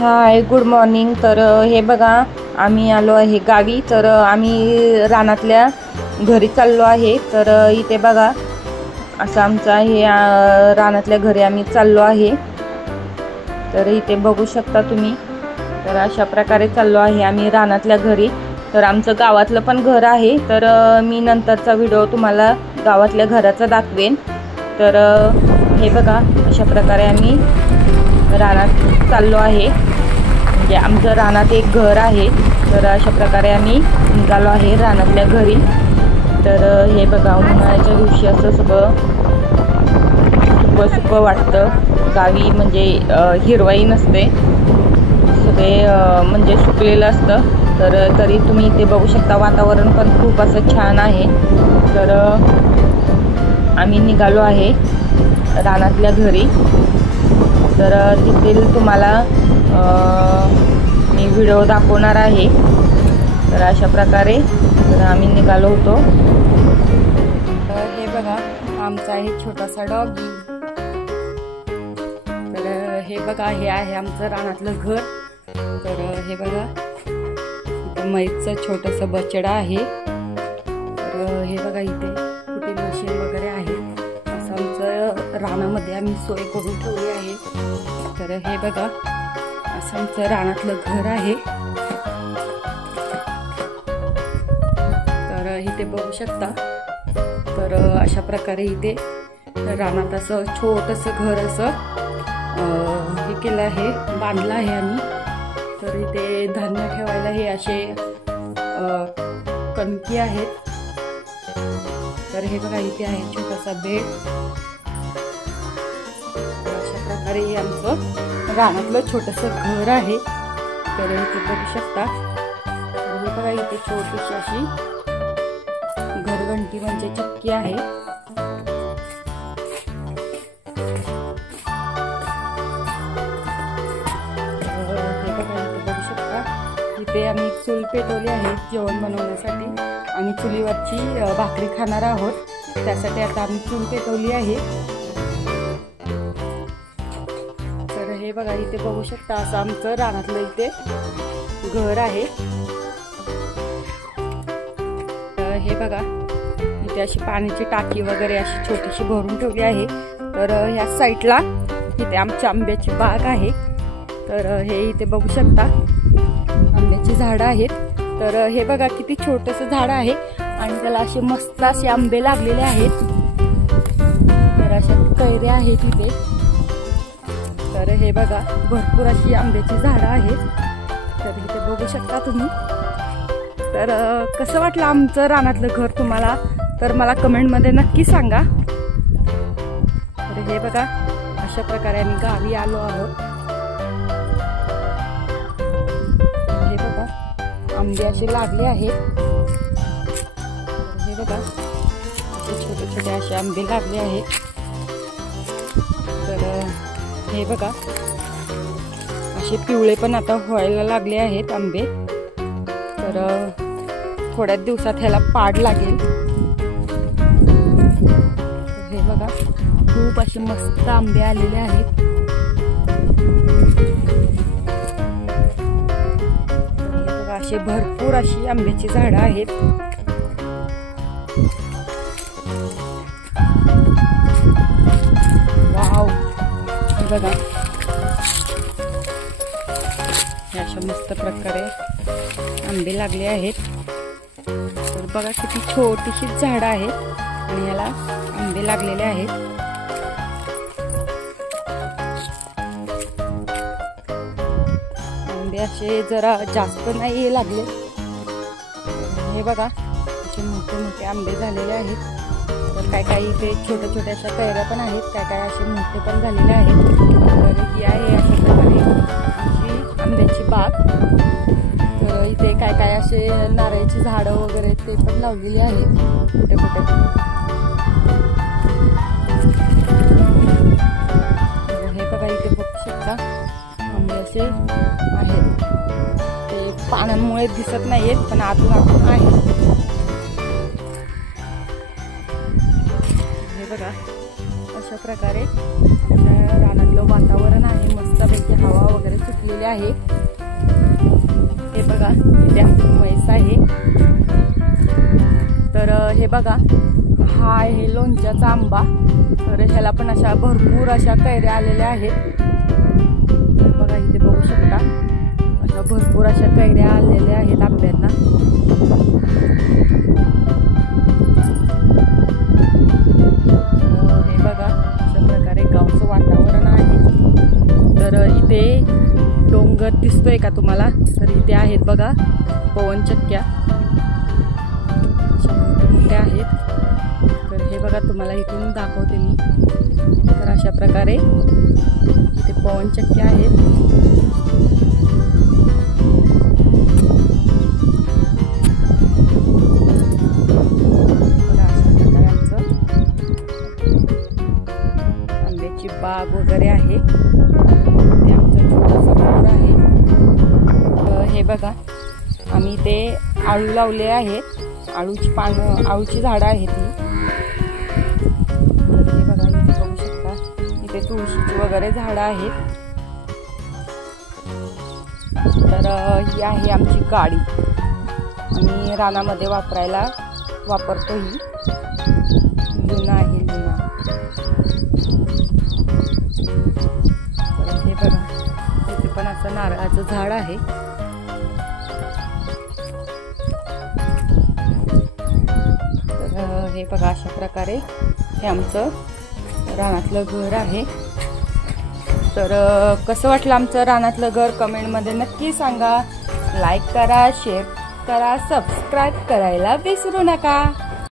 Hi good morning. तर हे बघा आम्ही आलो आहे गावी। तर आम्ही रानातल्या घरी चाललो आहे। तर इथे बघा असं आमचं हे रानातल्या घरी आम्ही चाललो आहे। तर इथे बघू शकता तुम्ही। तर अशा प्रकारे चाललो आहे आम्ही रानातल्या घरी। तर आमचं गावातलं पण घर आहे। तर मी नंतरचा व्हिडिओ तुम्हाला गावातल्या घराचा दाखवेन। तर हे बघा अशा प्रकारे आम्ही रानात चाललो आहे। म्हणजे आमचं रानात एक घर आहे। तर अशा प्रकारे आम्ही निघालो आहे रानातल्या घरी। तर हे बघा उन्हाळ्याच्या दिवशी असं सगळं सुकं वाटतं गावी। म्हणजे हिरवाई नसते, सगळे म्हणजे सुकलेलं असतं। तर तरी तुम्ही इथे बघू शकता वातावरण पण खूप असं छान आहे। तर आम्ही निघालो आहे रानातल्या घरी। तर तिथील तुम्हाला मी व्हिडिओ दाखवणार आहे। तर अशा प्रकारे तर आम्ही निघालो होतो। तर हे बघा आमचा आहे छोटासा डॉगी। तर हे बघा हे आहे आमचं रानातलं घर। तर हे बघा इथं म्हैसचं छोटंसं बछडा आहे। तर हे बघा इथे कुठे मशीन वगैरे आहे। असं आमचं रानामध्ये आम्ही सोय करून ठेवली आहे। तर हे बघा असं आमचं रानातलं घर आहे। तर इथे बघू शकता। तर अशा प्रकारे इथे रानात असं छोटंसं घर असं हे केलं आहे, बांधलं आहे आम्ही। तर इथे धान्य ठेवायला हे असे कणकी आहेत। तर हे बघा इथे आहे छोटासा बेड। अशा प्रकारे हे आमचं रानातलं छोटंसं घर आहे। तर इथे बघू शकता। हे बघा इथे छोटीशी अशी घरघंटी म्हणजे चक्की आहे। हे बघा इथे बघू शकता। इथे आम्ही चूल पेटवली आहे जेवण बनवण्यासाठी। आम्ही चुलीवरची भाकरी खाणार आहोत, त्यासाठी आता आम्ही चूल पेटवली आहे। तर हे बघा इथे बघू शकता असं आमचं रानातलं इथे घर आहे। हे बघा इथे अशी पाण्याची टाकी वगैरे अशी छोटीशी भरून ठेवली आहे। तर ह्या साईडला इथे आमची आंब्याची बाग आहे। तर हे इथे बघू शकता आंब्याची झाडं आहेत। तर हे बघा किती छोटंसं झाड आहे आणि त्याला असे मस्त असे आंबे लागलेले आहेत। तर अशा कैऱ्या आहेत इथे। तर हे बघा भरपूर अशी आंब्याची झाडं आहेत। तर इथे बघू शकता तुम्ही। तर कसं वाटलं आमचं रानातलं घर तुम्हाला, तर मला कमेंटमध्ये नक्की सांगा। तर हे बघा अशा प्रकारे आम्ही गावी आलो आहोत। हे बघा आंबे असे लागले आहेत। हे बघा असे छोटे छोटे असे आंबे लागले आहेत। तर हे बघा असे पिवळे पण आता व्हायला लागले आहेत आंबे। तर थोड्याच दिवसात ह्याला पाड लागेल। हे बघा खूप असे मस्त आंबे आलेले आहेत। हे बघा असे भरपूर अशी आंब्याची झाडं आहेत। वाव हे बघा अशा मस्त प्रकारे आंबे लागले आहेत। तर बघा किती छोटीशी झाडं आहेत आणि याला आंबे लागलेले आहेत। आंबे असे जरा जास्त नाही लागले। हे बघा असे मोठे मोठे आंबे झालेले आहेत। तर काय काही इथे छोट्या छोट्या अशा कैऱ्या पण आहेत, काय काय असे मोठे पण झालेले आहेत। तर ही आहे अशा प्रकारे आमची आंब्याची बाग। तर इथे काय काय असे नारळाची झाडं वगैरे ते पण लावलेली आहेत कुठे कुठे। हे बघा इथे बघू शकता आंबे असे आहेत। ते पानांमुळे दिसत नाहीयेत पण आतून आतून आहेत। हे बघा अशा प्रकारे रानातलं वातावरण आहे, मस्तपैकी हवा वगैरे सुटलेली आहे। हे बघा इथे म्हैस आहे। तर हे बघा हा आहे लोणच्याचा आंबा। तर ह्याला पण अशा भरपूर अशा कैऱ्या आलेल्या आहेत। बघा इथे बघू शकता अशा भरपूर अशा कैऱ्या आलेल्या आहेत आंब्यांना। हे बघा अशा प्रकारे गावचं वातावरण आहे। तर इथे डोंगर दिसतोय का तुम्हाला? तर इथे आहेत बघा पवनचक्क्या मोठ्या आहेत। तर हे बघा तुम्हाला इथून दाखवते मी। तर अशा प्रकारे इथे पवनचक्क्या आहेत। बघा अशा प्रकारे आमचं आंब्याची बाग वगैरे आहे। ते आमचं छोटंसं घर आहे। हे बघा आम्ही ते आळू लावले आहेत। आळूची पानं, आळूची झाडं आहेत ही। तर हे बघा इथे बघू शकता इथे तुळशीची वगैरे झाडं आहेत। तर ही आहे आमची गाडी, आम्ही रानामध्ये वापरायला वापरतो। ही लुना आहे, लुना। तर हे बघा इथे पण असं नारळाचं झाड आहे। हे बघा अशा प्रकारे हे आमचं रानातलं घर आहे। तर कसं वाटलं आमचं रानातलं घर कमेंटमध्ये नक्की सांगा। लाईक करा, शेअर करा, सबस्क्राईब करायला विसरू नका।